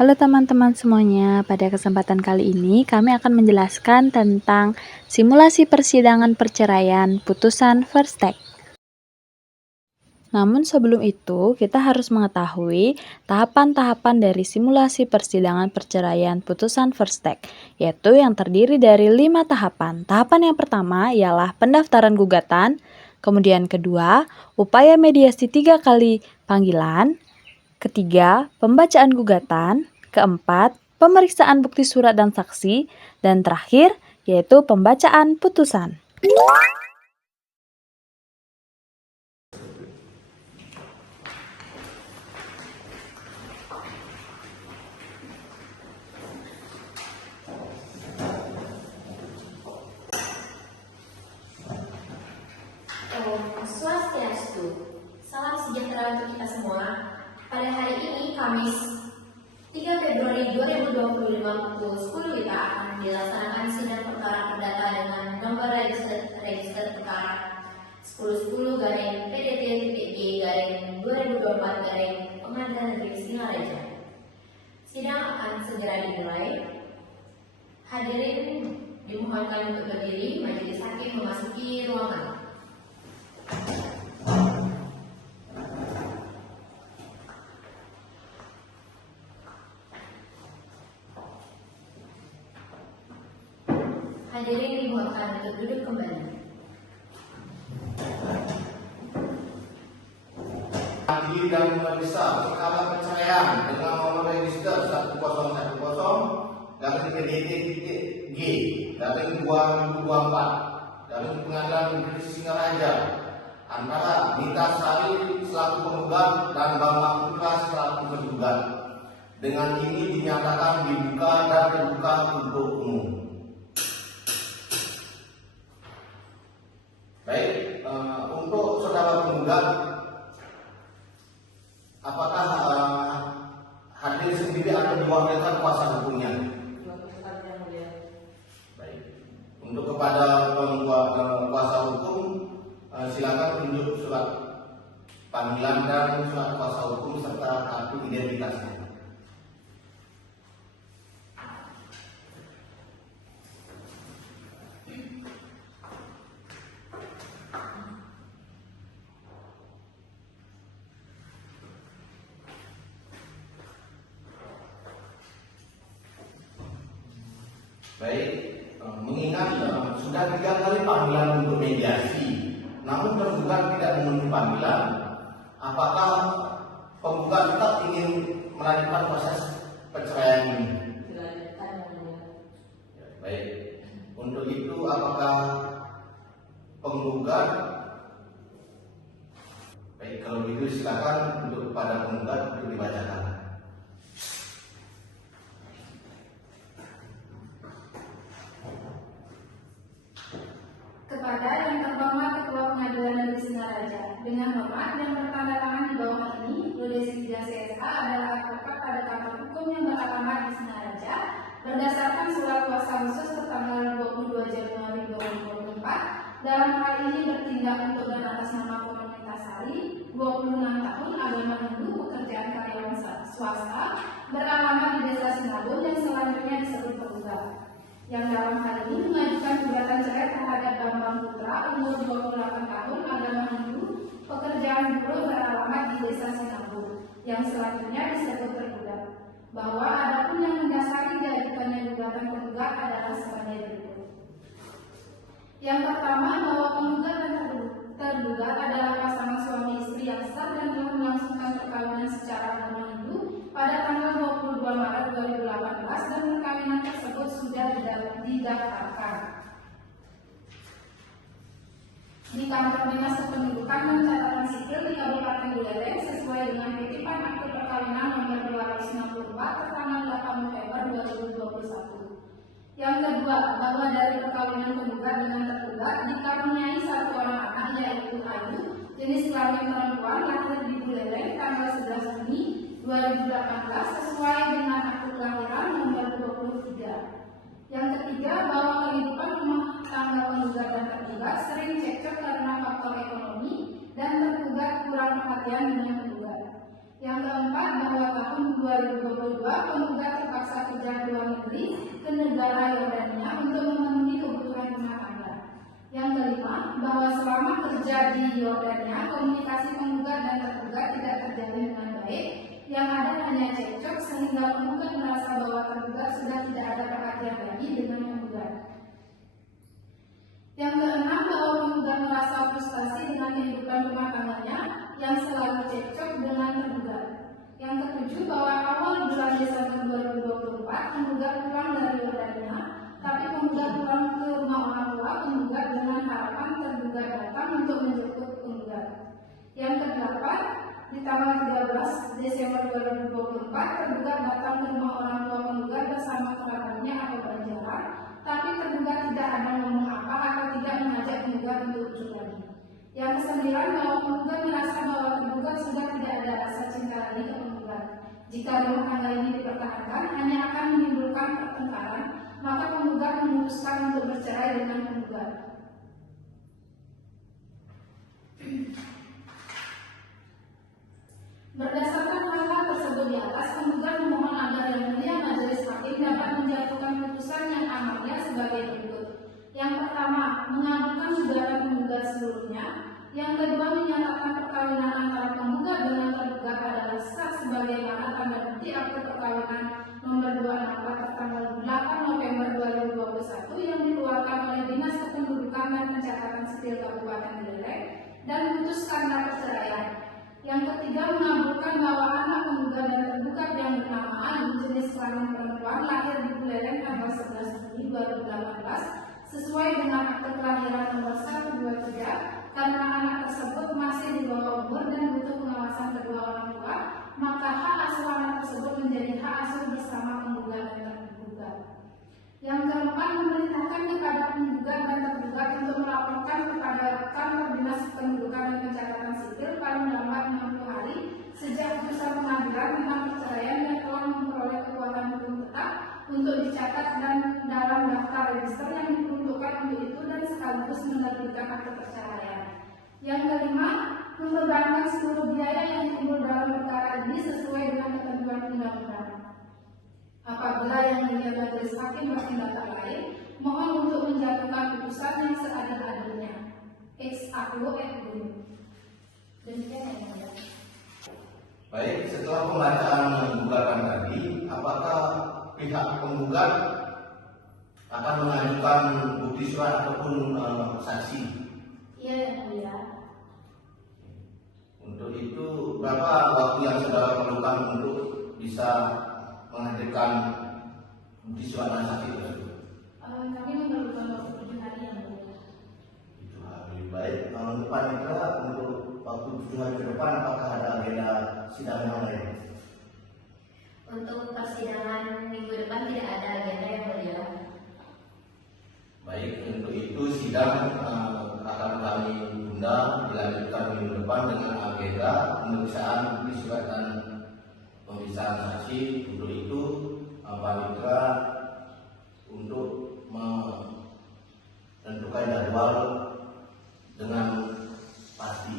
Halo teman-teman semuanya, pada kesempatan kali ini kami akan menjelaskan tentang simulasi persidangan perceraian putusan First Take. Namun sebelum itu, kita harus mengetahui tahapan-tahapan dari simulasi persidangan perceraian putusan First Take, yaitu yang terdiri dari 5 tahapan. Tahapan yang pertama ialah pendaftaran gugatan, kemudian kedua, upaya mediasi 3 kali panggilan, ketiga, pembacaan gugatan, keempat, pemeriksaan bukti surat dan saksi, dan terakhir, yaitu pembacaan putusan. Om Swastiastu. Salam sejahtera untuk kita semua. Pada hari ini, Kamis 3 Februari 2025 pukul 10 WITA akan dilaksanakan sidang perkara perdata dengan nomor register perkara 1010-PDT-G-2024 Pengadilan Negeri Singaraja. Sidang akan segera dimulai. Hadirin dimohonkan untuk berdiri, majelis hakim memasuki ruangan. Hadirin dimohonkan untuk duduk kembali. Adil dan memeriksa perkara perceraian dengan nomor register 1010 garis PDT-G garis 2024 dari Pengadilan Negeri Singaraja antara Nita Sari selaku penggugat dan Bambang Putra selaku tergugat. Dengan ini dinyatakan dibuka dan terbuka untuk umum. Baik, untuk saudara penggugat, apakah hadir sendiri atau diwakilkan kuasa hukumnya? Baik. Untuk kepada kuasa hukum, silakan tunjuk surat panggilan dan surat kuasa hukum serta kartu identitasnya. Baik, mengingat sudah 3 kali panggilan untuk mediasi, namun tergugat tidak memenuhi panggilan, apakah penggugat tetap ingin melanjutkan proses perceraian ini? Baik, untuk itu apakah penggugat? Baik, kalau begitu silakan untuk kepada penggugat untuk dibacakan. Kepada yang terhormat Ketua Pengadilan Negeri Singaraja, dengan hormat yang bertanda tangan di bawah ini, Dodesi SSA adalah advokat pada kantor hukum yang beralamat di Singaraja berdasarkan surat kuasa khusus tertanggal 22 Januari 2024. Dalam hal ini bertindak untuk dan atas nama Komunitas Sari, 26 tahun, agama Hindu, pekerjaan karyawan swasta, beralamat di Desa Singadung yang selanjutnya disebut penggugat. Yang dalam hal ini mengajukan gugatan cerai terhadap Bambang Putra, umur 28 tahun, agama Hindu, pekerjaan buruh, beralamat di Desa Sinabung, yang selanjutnya disebut tergugat. Bahwa adapun yang mendasari diajukannya gugatan penggugat adalah sebagai berikut. Yang pertama, bahwa penggugat dan tergugat adalah pasangan suami istri yang sah dan telah melangsungkan perkawinan secara agama Hindu pada tanggal 22 Maret 2018 dan perkawinan tersebut sudah didaftarkan di kantor dinas kependudukan dan catatan sipil di Kabupaten Buleleng sesuai dengan titipan akte perkawinan nomor 264 tertanggal 8 November 2021. Yang kedua, bahwa dari perkawinan penggugat dengan tergugat dikaruniai satu orang anak yaitu Ayu, jenis kelamin perempuan, lahir di Buleleng tanggal 11 Juni 2018 sesuai dengan akte kelahiran nomor 23. Yang ketiga, bahwa kehidupan rumah tangga penggugat dan tergugat sering cekcok karena faktor ekonomi dan tergugat kurang perhatian dengan penggugat. Yang keempat, bahwa tahun 2022, penggugat terpaksa kerja ke luar negeri ke negara Yordania untuk memenuhi kebutuhan rumah tangga. Yang kelima, bahwa selama kerja di Yordania, komunikasi penggugat dan tergugat tidak terjalin dengan baik, yang ada hanya cekcok sehingga penggugat merasa bahwa tergugat sudah tidak ada perhatian lagi dengan penggugat. Yang keenam, bahwa penggugat merasa frustasi dengan kehidupan rumah tangganya yang selalu cekcok dengan tergugat. Yang ketujuh, bahwa awal bulan Desember 2024 penggugat pulang dari Yordania, tapi penggugat pulang ke rumah orang tua penggugat dengan harapan tergugat datang untuk menjemput penggugat. Yang kedelapan, di tanggal 13 Desember 2024 tergugat datang ke rumah orang tua penggugat bersama kerabatnya atau berjalan, tapi tergugat tidak ada ngomong apa atau tidak mengajak penggugat untuk rujuk lagi. Yang kesembilan, bahwa penggugat merasa bahwa tergugat sudah tidak ada rasa cinta lagi ke penggugat. Jika rumah tangga ini dipertahankan, hanya akan menimbulkan pertengkaran, maka penggugat memutuskan untuk bercerai dengan penggugat. Berdasarkan hal-hal tersebut di atas, penggugat memohon agar Yang Mulia Majelis Hakim dapat menjatuhkan putusan yang amalnya sebagai berikut. Yang pertama, mengabulkan gugatan penggugat seluruhnya. Yang kedua, menyatakan perkawinan antara penggugat dengan tergugat adalah sah sebagaimana tanda bukti akte perkawinan nomor 264 tertanggal 8 November 2021 yang dikeluarkan oleh Dinas Kependudukan dan Pencatatan Sipil Kabupaten Buleleng dan putus karena perceraian. Yang ketiga, mengabulkan bahwa anak penggugat dan tergugat yang bernama Anu jenis kelamin perempuan lahir di Buleleng tanggal 11 Juni 2018 sesuai dengan akte kelahiran nomor 123, karena anak tersebut masih di bawah umur dan butuh pengawasan kedua orang tua, maka hak asuh anak tersebut menjadi hak asuh bersama penggugat dan tergugat. Yang keempat, memerintahkan kepada penggugat dan tergugat untuk melaporkan kepada Kantor Dinas Kependudukan dan Pencatatan Sipil paling lambat 60 hari sejak putusan pengadilan tentang perceraian yang telah memperoleh kekuatan hukum tetap untuk dicatat dan dalam daftar register yang diperuntukkan untuk itu dan sekaligus menerbitkan akte perceraian. Yang kelima, membebankan seluruh biaya yang timbul dalam perkara ini sesuai dengan ketentuan undang-undang. Apabila Yang Mulia Majelis Hakim bertindak lain, mohon untuk menjatuhkan putusan yang seadil-adilnya. Ex aequo et dum. Demikian Yang Mulia. Baik, setelah pembacaan gugatan tadi, apakah pihak penggugat akan mengajukan bukti surat ataupun saksi? Iya Yang Mulia. Untuk itu, berapa waktu yang saudara perlukan untuk bisa menghadirkan bukti surat dan saksi tersebut? Kami memerlukan waktu 7 hari Yang Mulia. 7 hari. Baik, tahun depan itu untuk waktu 7 hari ke depan, apakah ada agenda sidang yang lain? Untuk persidangan minggu depan tidak ada agenda Yang Mulia. Baik, untuk itu sidang akan kami tunda dilanjutkan minggu depan dengan agenda pemeriksaan bukti surat dan pemeriksaan saksi. Untuk itu Panitra untuk menentukan jadwal dengan pasti.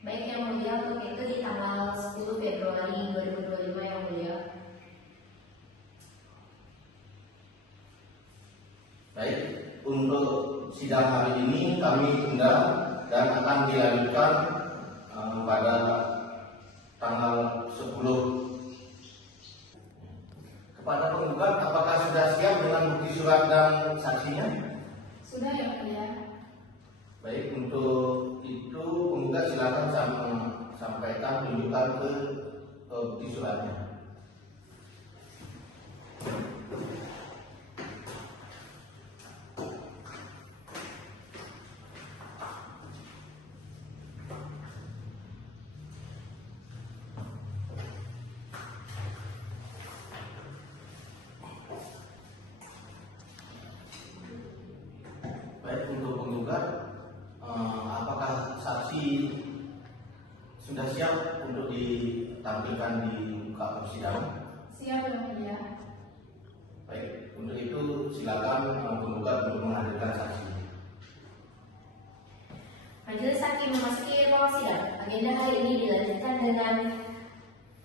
Baik Yang Mulia, untuk itu di tanggal 10 Februari 2025 Yang Mulia. Baik, untuk sidang hari ini kami tunda dan akan dilanjutkan pada tanggal 10. Kepada penggugat, apakah sudah siap dengan bukti surat dan saksinya? Sudah Yang Mulia. Baik, untuk itu penggugat silakan sampaikan tunjukkan ke bukti suratnya. Baik, untuk penggugat, apakah saksi sudah siap untuk ditampilkan di muka persidangan? Siap Yang Mulia. Baik, untuk itu silakan penggugat untuk menghadirkan saksi. Majelis Hakim memasuki ruang sidang. Agenda hari ini dilanjutkan dengan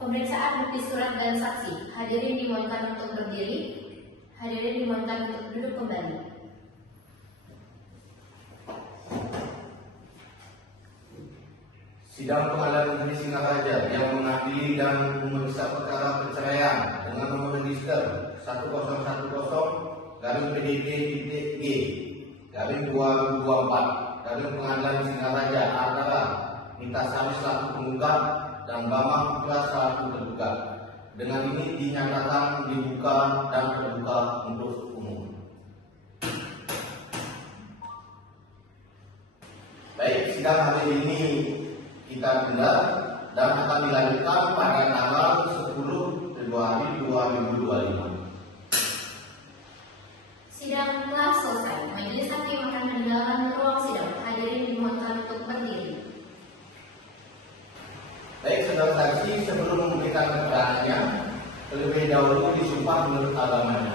Pemeriksaan bukti surat dan saksi. Hadirin dimohonkan untuk berdiri. Hadirin dimohonkan untuk duduk kembali. Sidang Pengadilan Negeri Singaraja yang mengadili dan memeriksa perkara perceraian dengan nomor register 1010-PDD-G garing 2024 dari Pengadilan Singaraja antara Nita Sari selaku penggugat dan Bambang Putra selaku tergugat. Dengan ini dinyatakan dibuka dan terbuka untuk umum. Baik, sidang hari ini kita tunda dan akan dilanjutkan pada tanggal 10 Februari 2025. Sidang telah selesai. Majelis hakim akan meninggalkan ruang sidang. Hadirin dimohonkan untuk berdiri. Baik, saudara saksi, sebelum memberikan keterangannya, terlebih dahulu disumpah menurut agamanya.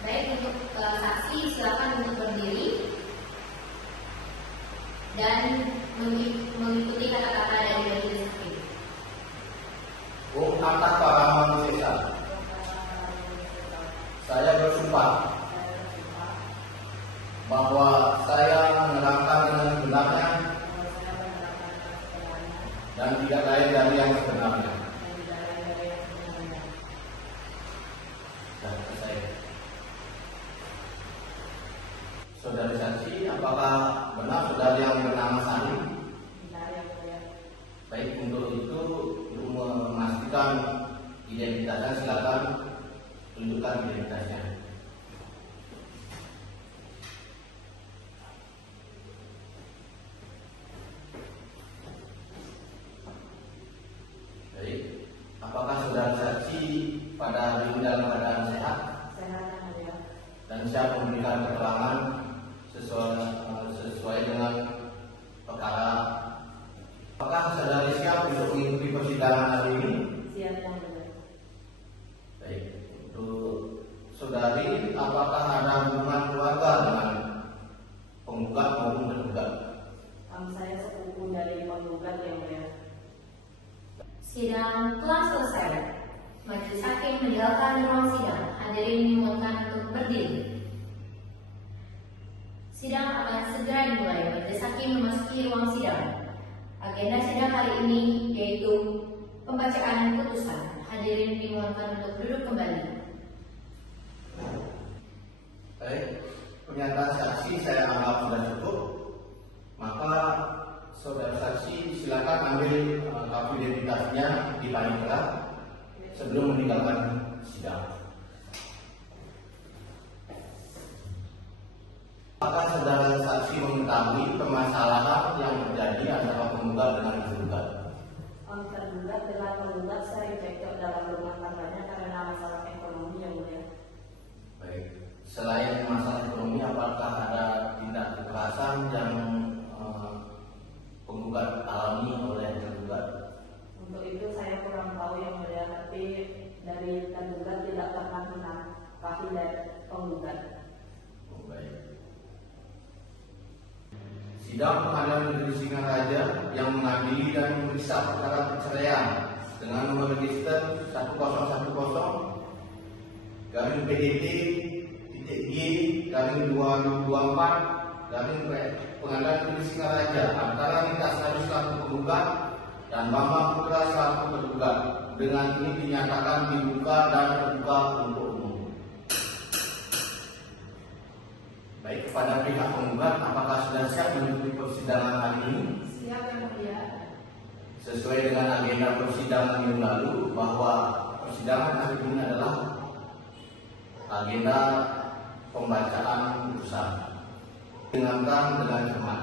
Baik, untuk saksi silakan untuk berdiri dan mengikuti kata-kata dari majelis hakim. Atas para manusia, saya bersumpah bahwa saya menerangkan dengan sebenarnya dan tidak lain dari yang sebenarnya. Dan selesai. Saudari saksi, apakah benar saudari yang bernama Sani? Baik, untuk itu untuk memastikan identitasnya silakan tunjukkan identitasnya. Baik, apakah saudara saksi pada hari ini dalam keadaan sehat? Dan siap memberikan keterangan sesuai dengan perkara. Apakah saudari siap untuk mengikuti persidangan hari ini? Siap, Yang Mulia. Baik, untuk saudari, apakah ada hubungan keluarga dengan penggugat maupun tergugat? Saya sepupu dari penggugat, Yang Mulia. Sidang telah selesai. Majelis hakim meninggalkan ruang sidang. Hadirin dimohonkan untuk berdiri. Sidang akan segera dimulai. Majelis hakim memasuki ruang sidang. Agenda sidang hari ini yaitu pembacaan putusan. Hadirin dimohonkan untuk duduk kembali. Baik, pernyataan saksi saya anggap sudah cukup. Maka saudara saksi silakan ambil kartu identitasnya di panitia sebelum meninggalkan sidang. Apakah saudara saksi mengetahui permasalahan yang terjadi antara penggugat dengan tergugat? Tergugat dengan penggugat sering cekcok dalam rumah tangganya karena masalah ekonomi, Yang Mulia. Baik, selain masalah ekonomi, apakah ada tindak kekerasan yang penggugat alami oleh tergugat? Untuk itu saya kurang tahu, Yang Mulia, tapi dari tergugat tidak pernah menafkahi dari penggugat. Oh, baik. Sidang Pengadilan Negeri Singaraja yang mengadili dan memeriksa perkara perceraian dengan nomor register 1010-PDD-G-2024 dari Pengadilan Negeri Singaraja antara Nita Sari selaku penggugat dan Bambang Putra selaku tergugat. Dengan ini dinyatakan dibuka dan terbuka untuk umum. Baik, kepada pihak penggugat, apakah sudah siap mengikuti persidangan hari ini? Siap, Yang Mulia. Sesuai dengan agenda persidangan yang lalu, bahwa persidangan hari ini adalah agenda pembacaan putusan. Dengarkan dengan cermat.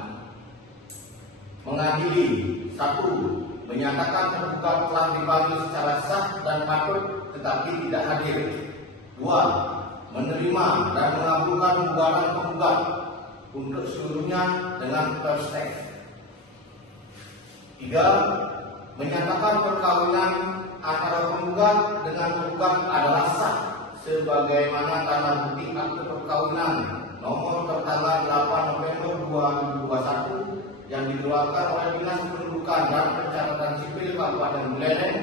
Mengadili, 1. Menyatakan tergugat telah dipanggil secara sah dan patut tetapi tidak hadir. 2. Menerima dan mengabulkan gugatan penggugat untuk seluruhnya dengan perstek. 3. Menyatakan perkawinan antara penggugat dengan tergugat adalah sah sebagaimana tanda bukti akte perkawinan nomor tertanggal 8 November 2021 yang dikeluarkan oleh Dinas Kependudukan Kependudukan dan Pencatatan Sipil Kabupaten Buleleng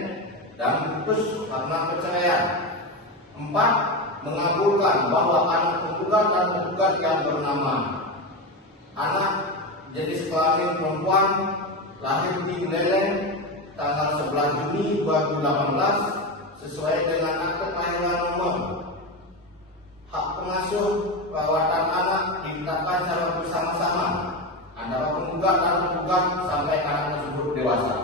dan putus karena perceraian. 4. Mengabulkan bahwa anak penggugat dan penggugat yang bernama anak jenis kelamin perempuan lahir di Buleleng tanggal 11 Juni 2018 sesuai dengan akte kelahiran nomor. Hak pengasuh perawatan anak ditetapkan secara bersama-sama antara penggugat dan penggugat sampai anak tersebut dewasa.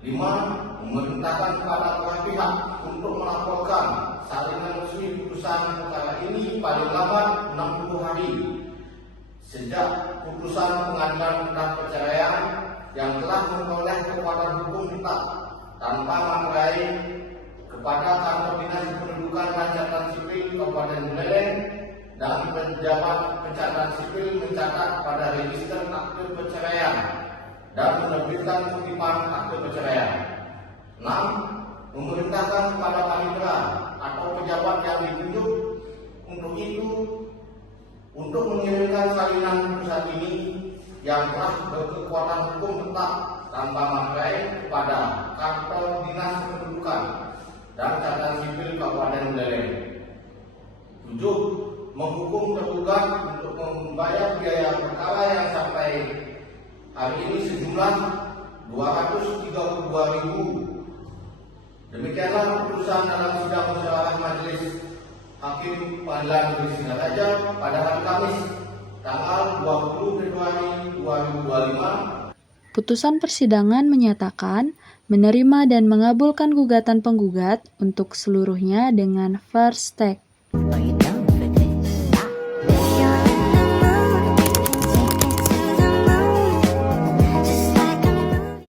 5. Memerintahkan kepada pihak pihak untuk melaporkan salinan resmi putusan perkara ini paling lambat 60 hari sejak putusan pengadilan tentang perceraian yang telah memperoleh kekuatan hukum tetap tanpa materai kepada kantor dinas kependudukan dan catatan sipil Kabupaten Buleleng dan pejabat pencatatan sipil mencatat pada register akte perceraian dan menerbitkan kutipan akte perceraian. 6. Memerintahkan kepada panitera atau pejabat yang ditunjuk untuk itu untuk mengirimkan salinan putusan ini yang telah berkekuatan hukum tetap tanpa materai kepada kantor dinas kependudukan dan catatan sipil Kabupaten Buleleng. 7. Menghukum tergugat untuk membayar biaya perkara yang sampai hari ini sejumlah 232.000. Demikianlah putusan dalam sidang musyawarah Majelis Hakim Pengadilan Negeri Singaraja pada hari Kamis tanggal 20 Februari 2025. Putusan persidangan menyatakan menerima dan mengabulkan gugatan penggugat untuk seluruhnya dengan first take.